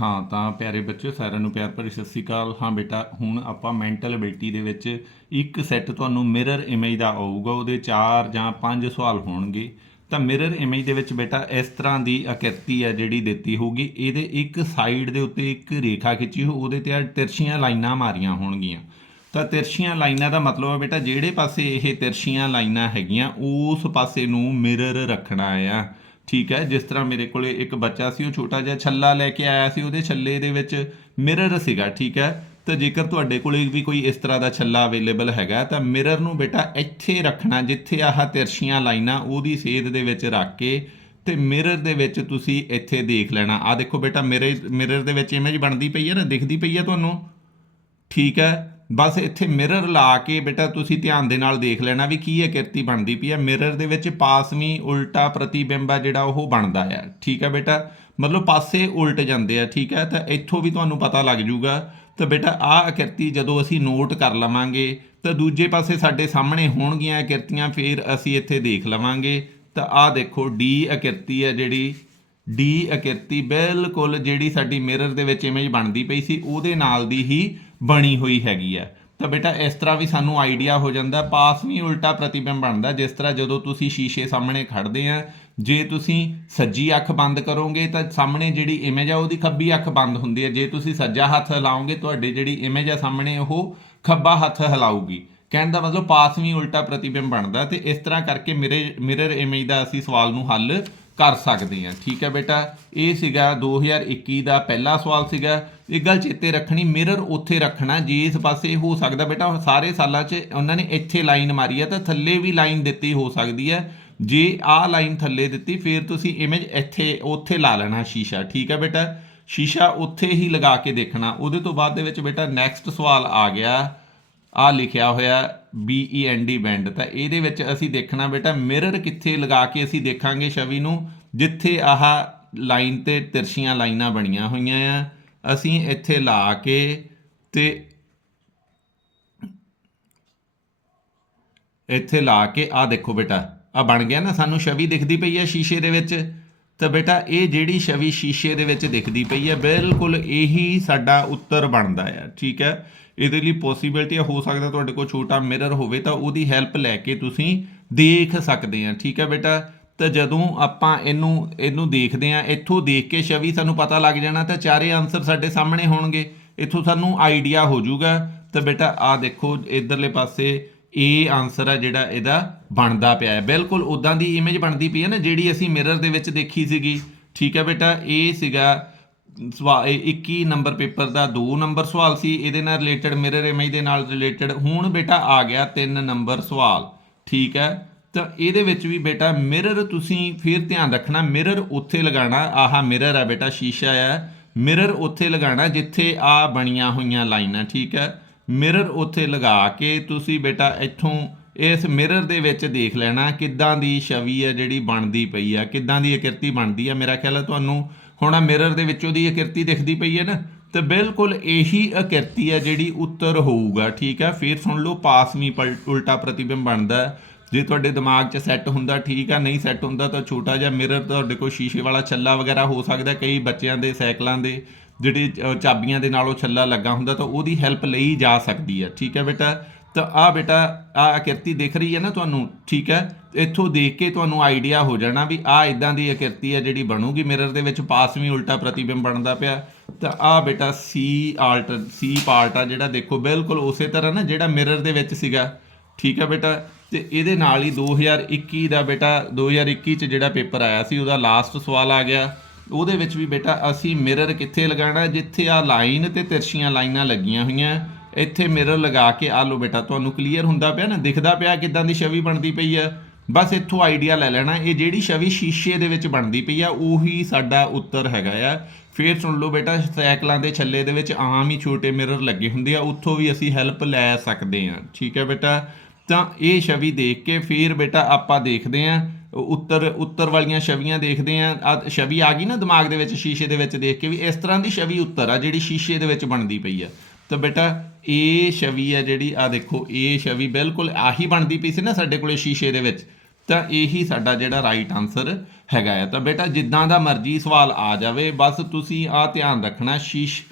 ਹਾਂ, ਤਾਂ ਪਿਆਰੇ ਬੱਚਿਓ, ਸਾਰਿਆਂ ਨੂੰ ਪਿਆਰ ਭਰੀ ਸਤਿ ਸ੍ਰੀ ਅਕਾਲ। ਹਾਂ ਬੇਟਾ, ਹੁਣ ਆਪਾਂ ਮੈਂਟਲ ਐਬਿਲਿਟੀ ਦੇ ਵਿੱਚ ਇੱਕ ਸੈੱਟ ਤੁਹਾਨੂੰ ਮਿਰਰ ਇਮੇਜ ਦਾ ਆਊਗਾ, ਉਹਦੇ 4 ਜਾਂ 5 ਸਵਾਲ ਹੋਣਗੇ। ਤਾਂ ਮਿਰਰ ਇਮੇਜ ਦੇ ਵਿੱਚ ਬੇਟਾ, ਇਸ ਤਰ੍ਹਾਂ ਦੀ ਆਕ੍ਰਿਤੀ ਹੈ ਜਿਹੜੀ ਦਿੱਤੀ ਹੋਊਗੀ। ਇਹਦੇ ਇੱਕ ਸਾਈਡ ਦੇ ਉੱਤੇ ਇੱਕ ਰੇਖਾ ਖਿੱਚੀ ਹੋ ਉਹਦੇ ਤੇ ਆ ਤਿਰਛੀਆਂ ਲਾਈਨਾਂ ਮਾਰੀਆਂ ਹੋਣਗੀਆਂ। ਤਾਂ ਤਿਰਛੀਆਂ ਲਾਈਨਾਂ ਦਾ ਮਤਲਬ ਹੈ ਬੇਟਾ, ਜਿਹੜੇ ਪਾਸੇ ਇਹ ਤਿਰਛੀਆਂ ਲਾਈਨਾਂ ਹੈਗੀਆਂ, ਉਸ ਪਾਸੇ ਨੂੰ ਮਿਰਰ ਰੱਖਣਾ ਆ। ਠੀਕ ਹੈ, ਜਿਸ ਤਰ੍ਹਾਂ ਮੇਰੇ ਕੋਲੇ ਇੱਕ ਬੱਚਾ ਸੀ, ਉਹ ਛੋਟਾ ਜਿਹਾ ਛੱਲਾ ਲੈ ਕੇ ਆਇਆ ਸੀ, ਉਹਦੇ ਛੱਲੇ ਦੇ ਵਿੱਚ ਮਿਰਰ ਸੀਗਾ, ਠੀਕ ਹੈ। ਤਾਂ ਜੇਕਰ ਤੁਹਾਡੇ ਕੋਲੇ ਵੀ ਕੋਈ ਇਸ ਤਰ੍ਹਾਂ ਦਾ ਛੱਲਾ ਅਵੇਲੇਬਲ ਹੈਗਾ, ਤਾਂ ਮਿਰਰ ਨੂੰ ਬੇਟਾ ਇੱਥੇ ਰੱਖਣਾ, ਜਿੱਥੇ ਆਹ ਤਿਰਛੀਆਂ ਲਾਈਨਾਂ, ਉਹਦੀ ਸੇਧ ਦੇ ਵਿੱਚ ਰੱਖ ਕੇ ਤੇ ਮਿਰਰ ਦੇ ਵਿੱਚ ਤੁਸੀਂ ਇੱਥੇ ਦੇਖ ਲੈਣਾ। ਆ ਦੇਖੋ ਬੇਟਾ, ਮੇਰੇ ਮਿਰਰ ਦੇ ਵਿੱਚ ਇਮੇਜ ਬਣਦੀ ਪਈ ਹੈ ਨਾ, ਦਿਖਦੀ ਪਈ ਹੈ ਤੁਹਾਨੂੰ? ਠੀਕ ਹੈ। ਬਸ ਇੱਥੇ ਮਿਰਰ ਲਾ ਕੇ ਬੇਟਾ ਤੁਸੀਂ ਧਿਆਨ ਦੇ ਨਾਲ ਦੇਖ ਲੈਣਾ ਵੀ ਕੀ ਆਕ੍ਰਿਤੀ ਬਣਦੀ ਪਈ ਹੈ ਮਿਰਰ ਦੇ ਵਿੱਚ ਪਾਸਵੀਂ, ਉਲਟਾ, ਪ੍ਰਤੀਬਿੰਬ ਆ ਜਿਹੜਾ ਉਹ ਬਣਦਾ ਆ। ਠੀਕ ਹੈ ਬੇਟਾ? ਮਤਲਬ ਪਾਸੇ ਉਲਟ ਜਾਂਦੇ ਆ, ਠੀਕ ਹੈ ਤਾਂ ਇੱਥੋਂ ਵੀ ਤੁਹਾਨੂੰ ਪਤਾ ਲੱਗ ਜੂਗਾ ਤਾਂ ਬੇਟਾ, ਆਹ ਆਕ੍ਰਿਤੀ ਜਦੋਂ ਅਸੀਂ ਨੋਟ ਕਰ ਲਵਾਂਗੇ, ਤਾਂ ਦੂਜੇ ਪਾਸੇ ਸਾਡੇ ਸਾਹਮਣੇ ਹੋਣਗੀਆਂ ਆਕ੍ਰਿਤੀਆਂ ਫਿਰ ਅਸੀਂ ਇੱਥੇ ਦੇਖ ਲਵਾਂਗੇ। ਤਾਂ ਆਹ ਦੇਖੋ ਡੀ ਅਕਿਰਤੀ ਹੈ ਜਿਹੜੀ ਡੀ ਅਕਿਰਤੀ ਬਿਲਕੁਲ ਜਿਹੜੀ ਸਾਡੀ ਮਿਰਰ ਦੇ ਵਿੱਚ ਇਮੇਜ ਬਣਦੀ ਪਈ ਸੀ, ਉਹਦੇ ਨਾਲ ਦੀ ਹੀ ਬਣੀ ਹੋਈ ਹੈਗੀ ਆ। ਤਾਂ ਬੇਟਾ, ਇਸ ਤਰ੍ਹਾਂ ਵੀ ਸਾਨੂੰ ਆਈਡੀਆ ਹੋ ਜਾਂਦਾ, ਪਾਸ ਵੀ ਉਲਟਾ ਪ੍ਰਤੀਬਿੰਬ ਬਣਦਾ। ਜਿਸ ਤਰ੍ਹਾਂ ਜਦੋਂ ਤੁਸੀਂ ਸ਼ੀਸ਼ੇ ਸਾਹਮਣੇ ਖੜਦੇ ਆ, ਜੇ ਤੁਸੀਂ ਸੱਜੀ ਅੱਖ ਬੰਦ ਕਰੋਗੇ, ਤਾਂ ਸਾਹਮਣੇ ਜਿਹੜੀ ਇਮੇਜ ਆ, ਉਹਦੀ ਖੱਬੀ ਅੱਖ ਬੰਦ ਹੁੰਦੀ ਹੈ ਜੇ ਤੁਸੀਂ ਸੱਜਾ ਹੱਥ ਹਿਲਾਓਗੇ ਤੁਹਾਡੇ ਜਿਹੜੀ ਇਮੇਜ ਆ ਸਾਹਮਣੇ, ਉਹ ਖੱਬਾ ਹੱਥ ਹਿਲਾਊਗੀ। ਕਹਿਣ ਦਾ ਮਤਲਬ ਪਾਸ ਵੀ ਉਲਟਾ ਪ੍ਰਤੀਬਿੰਬ ਬਣਦਾ। ਤੇ ਇਸ ਤਰ੍ਹਾਂ ਕਰਕੇ ਮੇਰੇ ਮਿਰਰ ਇਮੇਜ ਦਾ ਅਸੀਂ ਸਵਾਲ ਨੂੰ ਹੱਲ ਕਰ ਸਕਦੇ ਹਾਂ ਠੀਕ ਹੈ ਬੇਟਾ? ਇਹ ਸੀਗਾ 2021 ਦਾ ਪਹਿਲਾ ਸਵਾਲ ਸੀਗਾ। ਇਹ ਗੱਲ ਚੇਤੇ ਰੱਖਣੀ, ਮਿਰਰ ਉੱਥੇ ਰੱਖਣਾ, ਜੇ ਇਸ ਪਾਸੇ ਹੋ ਸਕਦਾ ਬੇਟਾ, ਸਾਰੇ ਸਾਲਾਂ 'ਚ ਉਹਨਾਂ ਨੇ ਇੱਥੇ ਲਾਈਨ ਮਾਰੀ ਹੈ ਤਾਂ ਥੱਲੇ ਵੀ ਲਾਈਨ ਦਿੱਤੀ ਹੋ ਸਕਦੀ ਹੈ। ਜੇ ਆਹ ਲਾਈਨ ਥੱਲੇ ਦਿੱਤੀ, ਫਿਰ ਤੁਸੀਂ ਇਮੇਜ ਇੱਥੇ, ਉੱਥੇ ਲਾ ਲੈਣਾ ਸ਼ੀਸ਼ਾ। ਠੀਕ ਹੈ ਬੇਟਾ? ਸ਼ੀਸ਼ਾ ਉੱਥੇ ਹੀ ਲਗਾ ਕੇ ਦੇਖਣਾ। ਉਹਦੇ ਤੋਂ ਬਾਅਦ ਦੇ ਵਿੱਚ ਬੇਟਾ ਨੈਕਸਟ ਸਵਾਲ ਆ ਗਿਆ। ਆ ਲਿਖਿਆ ਹੋਇਆ B E N D bend ਤਾਂ ਇਹਦੇ ਵਿੱਚ ਅਸੀਂ ਦੇਖਣਾ ਬੇਟਾ ਮਿਰਰ ਕਿੱਥੇ ਲਗਾ ਕੇ ਅਸੀਂ ਦੇਖਾਂਗੇ ਛਵੀ ਨੂੰ? ਜਿੱਥੇ ਆਹ ਲਾਈਨ ਤੇ ਤਿਰਛੀਆਂ ਲਾਈਨਾਂ ਬਣੀਆਂ ਹੋਈਆਂ ਆ, ਅਸੀਂ ਇੱਥੇ ਲਾ ਕੇ ਤੇ ਇੱਥੇ ਲਾ ਕੇ ਆ ਦੇਖੋ ਬੇਟਾ ਆ ਬਣ ਗਿਆ ਨਾ, ਸਾਨੂੰ ਛਵੀ ਦਿਖਦੀ ਪਈ ਹੈ ਸ਼ੀਸ਼ੇ ਦੇ ਵਿੱਚ। ਤਾਂ ਬੇਟਾ, ਇਹ ਜਿਹੜੀ ਛਵੀ ਸ਼ੀਸ਼ੇ ਦੇ ਵਿੱਚ ਦਿਖਦੀ ਪਈ ਹੈ ਬਿਲਕੁਲ ਇਹੀ ਸਾਡਾ ਉੱਤਰ ਬਣਦਾ ਹੈ ਠੀਕ ਹੈ ਇਹਦੇ ਲਈ ਪੋਸੀਬਿਲਿਟੀ ਹੋ ਸਕਦਾ ਤੁਹਾਡੇ ਕੋਲ ਛੋਟਾ ਮਿਰਰ ਹੋਵੇ ਤਾਂ ਉਹਦੀ ਹੈਲਪ ਲੈ ਕੇ ਤੁਸੀਂ ਦੇਖ ਸਕਦੇ ਆ। ਠੀਕ ਹੈ ਬੇਟਾ? ਤਾਂ ਜਦੋਂ ਆਪਾਂ ਇਹਨੂੰ ਇਹਨੂੰ ਦੇਖਦੇ ਆ, ਇੱਥੋਂ ਦੇਖ ਕੇ ਛਵੀ ਸਾਨੂੰ ਪਤਾ ਲੱਗ ਜਾਣਾ ਤਾਂ ਚਾਰੇ ਆਨਸਰ ਸਾਡੇ ਸਾਹਮਣੇ ਹੋਣਗੇ। ਇੱਥੋਂ ਸਾਨੂੰ ਆਈਡੀਆ ਹੋ ਜਾਊਗਾ। ਤਾਂ ਬੇਟਾ, ਆ ਦੇਖੋ, ਇਧਰਲੇ ਪਾਸੇ ਇਹ ਆਨਸਰ ਆ ਜਿਹੜਾ ਇਹਦਾ ਬਣਦਾ ਪਿਆ ਹੈ। ਬਿਲਕੁਲ ਉਦਾਂ ਦੀ ਇਮੇਜ ਬਣਦੀ ਪਈ ਹੈ ਨਾ, ਜਿਹੜੀ ਅਸੀਂ ਮਿਰਰ ਦੇ ਵਿੱਚ ਦੇਖੀ ਸੀਗੀ। ਠੀਕ ਹੈ ਬੇਟਾ? ਇਹ ਸੀਗਾ ਸਵਾ, ਇਹ 21 ਨੰਬਰ ਪੇਪਰ ਦਾ 2 ਨੰਬਰ ਸਵਾਲ ਸੀ, ਇਹਦੇ ਨਾਲ ਰਿਲੇਟਡ ਮਿਰਰ ਇਮੇਜ ਦੇ ਨਾਲ ਰਿਲੇਟਡ ਹੁਣ ਬੇਟਾ ਆ ਗਿਆ 3 ਨੰਬਰ ਸਵਾਲ, ਠੀਕ ਹੈ? ਤਾਂ ਇਹਦੇ ਵਿੱਚ ਵੀ ਬੇਟਾ ਮਿਰਰ ਤੁਸੀਂ ਫਿਰ ਧਿਆਨ ਰੱਖਣਾ ਮਿਰਰ ਉੱਥੇ ਲਗਾਉਣਾ, ਆਹ ਮਿਰਰ ਹੈ ਬੇਟਾ, ਸ਼ੀਸ਼ਾ ਹੈ ਮਿਰਰ ਉੱਥੇ ਲਗਾਉਣਾ ਜਿੱਥੇ ਆ ਬਣੀਆਂ ਹੋਈਆਂ ਲਾਈਨਾਂ, ਠੀਕ ਹੈ? ਮਿਰਰ ਉੱਥੇ ਲਗਾ ਕੇ ਤੁਸੀਂ ਬੇਟਾ ਇੱਥੋਂ ਇਸ ਮਿਰਰ ਦੇ ਵਿੱਚ ਦੇਖ ਲੈਣਾ ਕਿੱਦਾਂ ਦੀ ਛਵੀ ਹੈ ਜਿਹੜੀ ਬਣਦੀ ਪਈ ਆ, ਕਿੱਦਾਂ ਦੀ ਆਕ੍ਰਿਤੀ ਬਣਦੀ ਆ, ਮੇਰਾ ਖਿਆਲ ਹੈ ਤੁਹਾਨੂੰ ਹੁਣ ਆ ਮਿਰਰ ਦੇ ਵਿੱਚ ਉਹਦੀ ਅਕਿਰਤੀ ਦਿਖਦੀ ਪਈ ਹੈ ਨਾ, ਤੇ ਬਿਲਕੁਲ ਇਹੀ ਅਕਿਰਤੀ ਹੈ ਜਿਹੜੀ ਉੱਤਰ ਹੋਊਗਾ, ਠੀਕ ਹੈ? ਫਿਰ ਸੁਣ ਲਓ ਪਾਸਵੀਂ ਪਲ- ਉਲਟਾ ਪ੍ਰਤੀਬਿੰਬ ਬਣਦਾ ਜੇ ਤੁਹਾਡੇ ਦਿਮਾਗ 'ਚ ਸੈੱਟ ਹੁੰਦਾ, ਠੀਕ ਆ ਨਹੀਂ ਸੈੱਟ ਹੁੰਦਾ ਤਾਂ ਛੋਟਾ ਜਿਹਾ ਮਿਰਰ ਤੁਹਾਡੇ ਕੋਲ ਸ਼ੀਸ਼ੇ ਵਾਲਾ ਛੱਲਾ ਵਗੈਰਾ ਹੋ ਸਕਦਾ, ਕਈ ਬੱਚਿਆਂ ਦੇ, ਸਾਈਕਲਾਂ ਦੇ, ਜਿਹੜੀ ਚਾਬੀਆਂ ਦੇ ਨਾਲ ਉਹ ਛੱਲਾ ਲੱਗਾ ਹੁੰਦਾ, ਤਾਂ ਉਹਦੀ ਹੈਲਪ ਲਈ ਜਾ ਸਕਦੀ ਹੈ, ਠੀਕ ਹੈ ਬੇਟਾ? ਤਾਂ ਆ ਬੇਟਾ ਆ ਆਕ੍ਰਿਤੀ ਦਿਖ ਰਹੀ ਹੈ ਨਾ ਤੁਹਾਨੂੰ? ਠੀਕ ਹੈ? ਇੱਥੋਂ ਦੇਖ ਕੇ ਤੁਹਾਨੂੰ ਆਈਡੀਆ ਹੋ ਜਾਣਾ ਵੀ ਆ ਇਦਾਂ ਦੀ ਆਕ੍ਰਿਤੀ ਹੈ ਜਿਹੜੀ ਬਣੂਗੀ। ਮਿਰਰ ਦੇ ਵਿੱਚ ਪਾਸਵੀਂ ਉਲਟਾ ਪ੍ਰਤੀਬਿੰਬ ਬਣਦਾ ਪਿਆ। ਤਾਂ ਆ ਬੇਟਾ ਸੀ ਆਲਟਰ ਸੀ ਪਾਰਟ ਆ ਜਿਹੜਾ ਦੇਖੋ, ਬਿਲਕੁਲ ਉਸੇ ਤਰ੍ਹਾਂ ਨਾ ਜਿਹੜਾ ਮਿਰਰ ਦੇ ਵਿੱਚ ਸੀਗਾ। ਠੀਕ ਹੈ ਬੇਟਾ? ਤੇ ਇਹਦੇ ਨਾਲ ਹੀ 2021 ਦਾ ਬੇਟਾ 2021 ਚ ਜਿਹੜਾ ਪੇਪਰ ਆਇਆ ਸੀ, ਉਹਦਾ ਲਾਸਟ ਸਵਾਲ ਆ ਗਿਆ। ਉਹਦੇ ਵਿੱਚ ਵੀ ਬੇਟਾ, ਅਸੀਂ ਮਿਰਰ ਕਿੱਥੇ ਲਗਾਉਣਾ? ਜਿੱਥੇ ਆ ਲਾਈਨ ਤੇ ਤਿਰਛੀਆਂ ਲਾਈਨਾਂ ਲੱਗੀਆਂ ਹੋਈਆਂ। ਇੱਥੇ ਮਿਰਰ ਲਗਾ ਕੇ ਆ ਲਓ ਬੇਟਾ, ਤੁਹਾਨੂੰ ਕਲੀਅਰ ਹੁੰਦਾ ਪਿਆ ਨਾ? ਦਿਖਦਾ ਪਿਆ ਕਿਦਾਂ ਦੀ ਛਵੀ ਬਣਦੀ ਪਈ ਆ? ਬਸ ਇੱਥੋਂ ਆਈਡੀਆ ਲੈ ਲੈਣਾ। ਇਹ ਜਿਹੜੀ ਛਵੀ ਸ਼ੀਸ਼ੇ ਦੇ ਵਿੱਚ ਬਣਦੀ ਪਈ ਆ, ਉਹੀ ਸਾਡਾ ਉੱਤਰ ਹੈਗਾ ਆ। ਫੇਰ ਸੁਣ ਲਓ ਬੇਟਾ, ਸਾਈਕਲਾਂ ਦੇ ਛੱਲੇ ਦੇ ਵਿੱਚ ਆਮ ਹੀ ਛੋਟੇ ਮਿਰਰ ਲੱਗੇ ਹੁੰਦੇ ਆ, ਉੱਥੋਂ ਵੀ ਅਸੀਂ ਹੈਲਪ ਲੈ ਸਕਦੇ ਆ। ਠੀਕ ਹੈ ਬੇਟਾ? ਤਾਂ ਇਹ ਛਵੀ ਦੇਖ ਕੇ ਫਿਰ ਬੇਟਾ ਆਪਾਂ ਦੇਖਦੇ ਆਂ, ਉੱਤਰ ਉੱਤਰ ਵਾਲੀਆਂ ਛਵੀਆਂ ਦੇਖਦੇ ਆਂ। ਆ ਛਵੀ ਆ ਗਈ ਨਾ ਦਿਮਾਗ ਦੇ ਵਿੱਚ, ਸ਼ੀਸ਼ੇ ਦੇ ਵਿੱਚ ਦੇਖ ਕੇ ਵੀ ਇਸ ਤਰ੍ਹਾਂ ਦੀ ਛਵੀ ਉੱਤਰ ਆ ਜਿਹੜੀ ਸ਼ੀਸ਼ੇ ਦੇ ਵਿੱਚ ਬਣਦੀ ਪਈ ਆ। ਤਾਂ ਬੇਟਾ ਇਹ ਛਵੀ ਹੈ ਜਿਹੜੀ ਆ ਦੇਖੋ ਇਹ ਛਵੀ ਬਿਲਕੁਲ ਆਹੀ ਬਣਦੀ ਪਈ ਸੀ ਨਾ ਸਾਡੇ ਕੋਲੇ ਸ਼ੀਸ਼ੇ ਦੇ ਵਿੱਚ। ਤਾਂ ਇਹੀ ਸਾਡਾ ਜਿਹੜਾ ਰਾਈਟ ਆਨਸਰ ਹੈਗਾ ਆ। ਤਾਂ ਬੇਟਾ, ਜਿੱਦਾਂ ਦਾ ਮਰਜ਼ੀ ਸਵਾਲ ਆ ਜਾਵੇ, ਬਸ ਤੁਸੀਂ ਆ ਧਿਆਨ ਰੱਖਣਾ, ਸ਼ੀਸ਼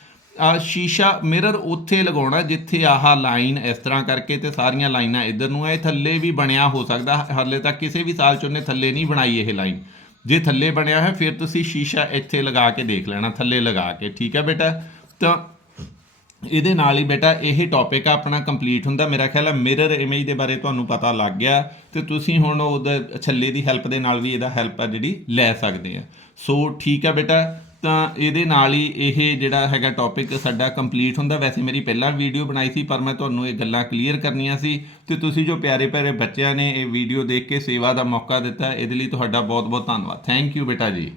ਆ ਸ਼ੀਸ਼ਾ ਮਿਰਰ ਉੱਥੇ ਲਗਾਉਣਾ, ਜਿੱਥੇ ਆਹ ਲਾਈਨ ਇਸ ਤਰ੍ਹਾਂ ਕਰਕੇ ਤੇ ਸਾਰੀਆਂ ਲਾਈਨਾਂ ਇੱਧਰ ਨੂੰ ਹੈ ਇਹ ਥੱਲੇ ਵੀ ਬਣਿਆ ਹੋ ਸਕਦਾ, ਹਾਲੇ ਤੱਕ ਕਿਸੇ ਵੀ ਸਾਲ ਚ ਉਹਨੇ ਥੱਲੇ ਨਹੀਂ ਬਣਾਈ ਇਹ ਲਾਈਨ ਜੇ ਥੱਲੇ ਬਣਿਆ ਹੈ, ਫਿਰ ਤੁਸੀਂ ਸ਼ੀਸ਼ਾ ਇੱਥੇ ਲਗਾ ਕੇ ਦੇਖ ਲੈਣਾ, ਥੱਲੇ ਲਗਾ ਕੇ। ਠੀਕ ਹੈ ਬੇਟਾ? ਤਾਂ ਇਹਦੇ ਨਾਲ ਹੀ ਬੇਟਾ, ਇਹ ਟੌਪਿਕ ਆਪਣਾ ਕੰਪਲੀਟ ਹੁੰਦਾ। ਮੇਰਾ ਖਿਆਲ ਹੈ ਮਿਰਰ ਇਮੇਜ ਦੇ ਬਾਰੇ ਤੁਹਾਨੂੰ ਪਤਾ ਲੱਗ ਗਿਆ ਤੇ ਤੁਸੀਂ ਹੁਣ ਉਹਦੇ ਛੱਲੇ ਦੀ ਹੈਲਪ ਦੇ ਨਾਲ ਵੀ ਇਹਦਾ ਹੈਲਪ ਆ ਜਿਹੜੀ ਲੈ ਸਕਦੇ ਆ। ਸੋ ਠੀਕ ਆ ਬੇਟਾ, ਤਾਂ ਇਹਦੇ ਨਾਲ ਹੀ ਇਹ ਜਿਹੜਾ ਹੈਗਾ ਟੌਪਿਕ ਸਾਡਾ ਕੰਪਲੀਟ ਹੁੰਦਾ। ਵੈਸੇ ਮੇਰੀ ਪਹਿਲਾਂ ਵੀਡੀਓ ਬਣਾਈ ਸੀ, ਪਰ ਮੈਂ ਤੁਹਾਨੂੰ ਇਹ ਗੱਲਾਂ ਕਲੀਅਰ ਕਰਨੀਆਂ ਸੀ ਤੇ ਤੁਸੀਂ ਜੋ ਪਿਆਰੇ ਪਿਆਰੇ ਬੱਚਿਆਂ ਨੇ ਇਹ ਵੀਡੀਓ ਦੇਖ ਕੇ ਸੇਵਾ ਦਾ ਮੌਕਾ ਦਿੱਤਾ, ਇਹਦੇ ਲਈ ਤੁਹਾਡਾ ਬਹੁਤ ਬਹੁਤ ਧੰਨਵਾਦ। ਥੈਂਕ ਯੂ ਬੇਟਾ ਜੀ।